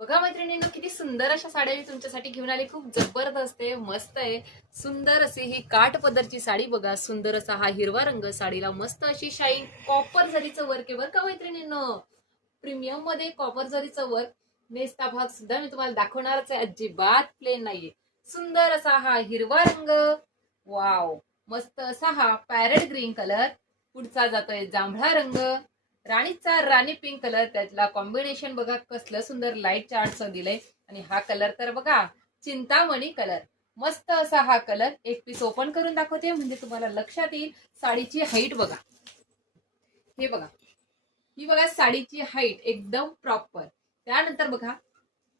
बघा मैत्रिणींनो, किती सुंदर अशा साड्या मी तुमच्यासाठी घेऊन आले. खूप जबरदस्त आहे, मस्त आहे. सुंदर अशी ही काठ पदरची साडी बघा. सुंदर असा हा हिरवा रंग, साडीला मस्त अशी शाईन कॉपर जरीचं वर्क आहे बरं का मैत्रिणींनो. प्रीमियम मध्ये कॉपर जरीचं वर्क. नेसता भाग सुद्धा मी तुम्हाला दाखवणारच आहे, अजिबात प्लेन नाहीये. सुंदर असा हा हिरवा रंग. वाव, मस्त असा हा पॅरेट ग्रीन कलर. पुढचा जातोय जांभळा रंग. राणीचा राणी पिंक कलर, त्यातला कॉम्बिनेशन बघा कसलं सुंदर लाईट चार्टचं दिलंय. आणि हा कलर तर बघा, चिंतामणी कलर. मस्त असा हा कलर. एक पीस ओपन करून दाखवते म्हणजे तुम्हाला लक्षात येईल. साडीची हाईट बघा, हे बघा, ही बघा साडीची हाईट एकदम प्रॉपर. त्यानंतर बघा,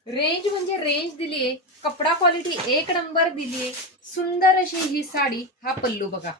रेंज म्हणजे रेंज दिलीये, कपडा क्वालिटी एक नंबर दिलीये. सुंदर अशी ही साडी. हा पल्लू बघा,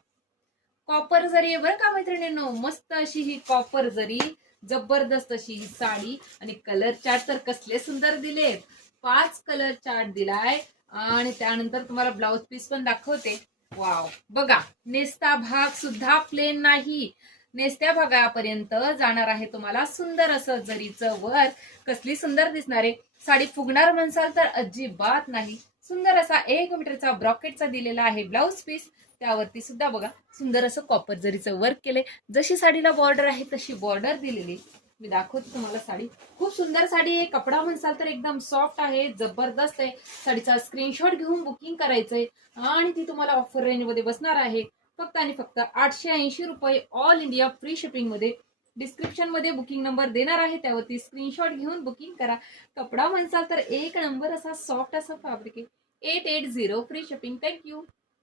कॉपर जरी आहे बरं का मैत्रिणींनो. मस्त अशी ही कॉपर जरी, जबरदस्त अशी ही साडी. आणि कलर चार्ट तर कसले सुंदर दिलेत. 5 कलर चार्ट दिलाय. आणि त्यानंतर तुम्हाला ब्लाउज पीस पण दाखवते. वाव, बघा, नेसता भाग सुद्धा प्लेन नाही. नेसत्या भागापर्यंत जाणार आहे तुम्हाला सुंदर असं जरीचं वर. कसली सुंदर दिसणार आहे साडी. फुगणार म्हणसाल तर अजिबात नाही. सुंदर असा 1 मीटरचा ब्रॉकेटचा दिलेला आहे ब्लाउज पीस. त्यावरती सुद्धा बघा सुंदर असं कॉपर जरीचं वर्क केलंय. जशी साडीला बॉर्डर आहे तशी बॉर्डर दिलेली. मी दाखवते तुम्हाला साडी. खूप सुंदर साडी आहे. कपडा म्हणसाल तर एकदम सॉफ्ट आहे, जबरदस्त आहे. साडीचा स्क्रीनशॉट घेऊन बुकिंग करायचंय. आणि ती तुम्हाला ऑफर रेंज मध्ये बसणार आहे फक्त आणि फक्त 880 रुपये, ऑल इंडिया फ्री शिपिंग मध्ये. डिस्क्रिप्शन मध्ये बुकिंग नंबर देणार आहे, त्यावरती स्क्रीनशॉट घेऊन बुकिंग करा. कपडा म्हणसाल तर एक नंबर असा सॉफ्ट असा फॅब्रिक आहे. 880 फ्री शिपिंग. थँक्यू.